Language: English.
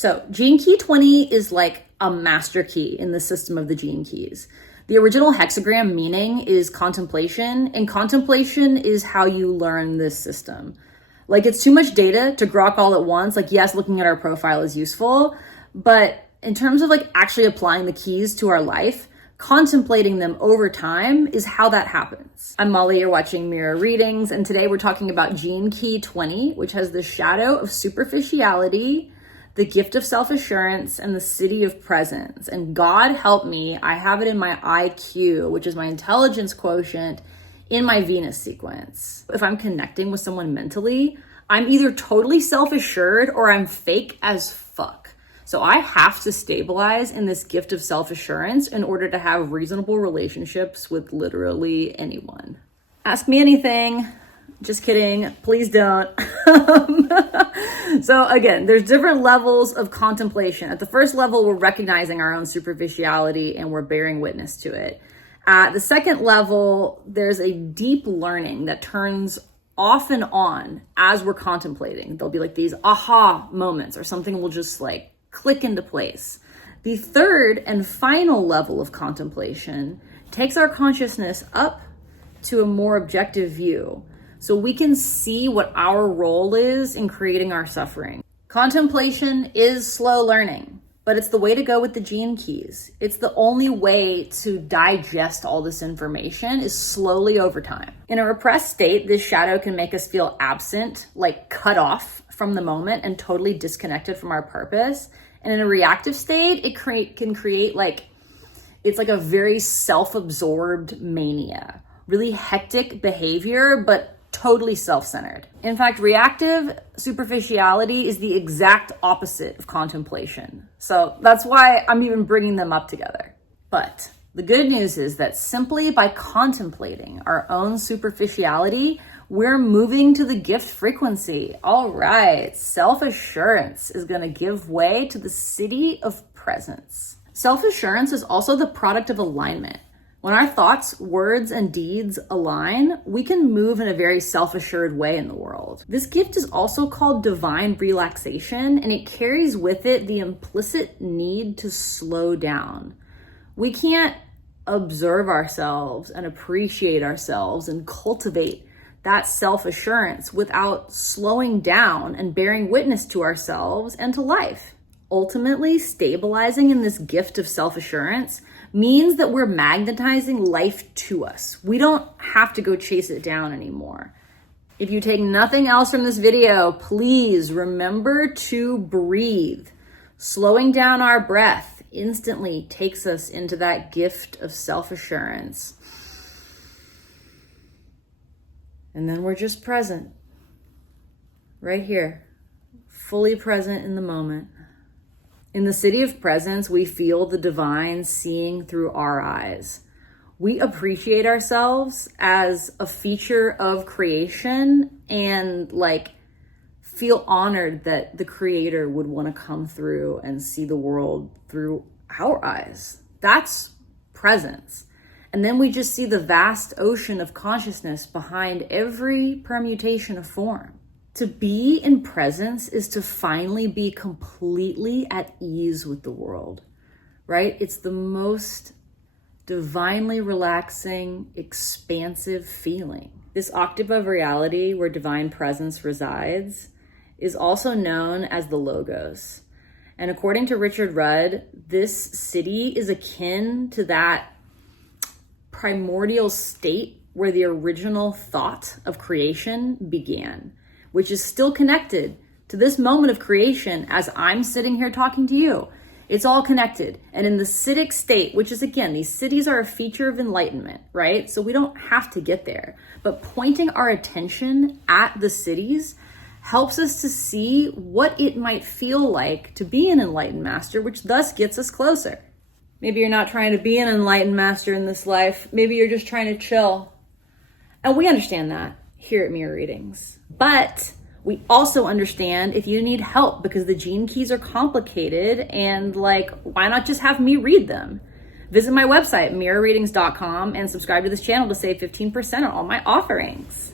So gene key 20 is like a master key in the system of the gene keys. The original hexagram meaning is contemplation, and contemplation is how you learn this system. Like, it's too much data to grok all at once. Like, yes, looking at our profile is useful, but in terms of like actually applying the keys to our life, contemplating them over time is how that happens. I'm Molly, you're watching Mirror Readings, and today we're talking about gene key 20, which has the shadow of superficiality, the gift of self-assurance, and the Siddhi of presence. And God help me, I have it in my IQ, which is my intelligence quotient, in my Venus sequence. If I'm connecting with someone mentally, I'm either totally self-assured or I'm fake as fuck. So I have to stabilize in this gift of self-assurance in order to have reasonable relationships with literally anyone. Ask me anything. Just kidding. Please don't. So again, there's different levels of contemplation. At the first level, we're recognizing our own superficiality and we're bearing witness to it. At the second level, there's a deep learning that turns off and on as we're contemplating. There'll be like these aha moments or something will just like click into place. The third and final level of contemplation takes our consciousness up to a more objective view, so we can see what our role is in creating our suffering. Contemplation is slow learning, but it's the way to go with the gene keys. It's the only way to digest all this information is slowly over time. In a repressed state, this shadow can make us feel absent, like cut off from the moment and totally disconnected from our purpose. And in a reactive state, it can create like, it's like a very self-absorbed mania, really hectic behavior, but totally self-centered. In fact, reactive superficiality is the exact opposite of contemplation. So that's why I'm even bringing them up together. But the good news is that simply by contemplating our own superficiality, we're moving to the gift frequency. All right, self-assurance is going to give way to the Siddhi of presence. Self-assurance is also the product of alignment. When our thoughts, words, and deeds align, we can move in a very self-assured way in the world. This gift is also called divine relaxation, and it carries with it the implicit need to slow down. We can't observe ourselves and appreciate ourselves and cultivate that self-assurance without slowing down and bearing witness to ourselves and to life. Ultimately, stabilizing in this gift of self-assurance means that we're magnetizing life to us. We don't have to go chase it down anymore. If you take nothing else from this video, please remember to breathe. Slowing down our breath instantly takes us into that gift of self-assurance. And then we're just present, right here, fully present in the moment. In the Siddhi of presence, we feel the divine seeing through our eyes. We appreciate ourselves as a feature of creation and like feel honored that the creator would want to come through and see the world through our eyes. That's presence. And then we just see the vast ocean of consciousness behind every permutation of form. To be in presence is to finally be completely at ease with the world, right? It's the most divinely relaxing, expansive feeling. This octave of reality where divine presence resides is also known as the Logos. And according to Richard Rudd, this Siddhi is akin to that primordial state where the original thought of creation began, which is still connected to this moment of creation as I'm sitting here talking to you. It's all connected. And in the Siddhic state, which is again, these Siddhis are a feature of enlightenment, right? So we don't have to get there. But pointing our attention at the Siddhis helps us to see what it might feel like to be an enlightened master, which thus gets us closer. Maybe you're not trying to be an enlightened master in this life. Maybe you're just trying to chill. And we understand that here at Mirror Readings. But we also understand if you need help because the gene keys are complicated and like, why not just have me read them? Visit my website, mirrorreadings.com, and subscribe to this channel to save 15% on all my offerings.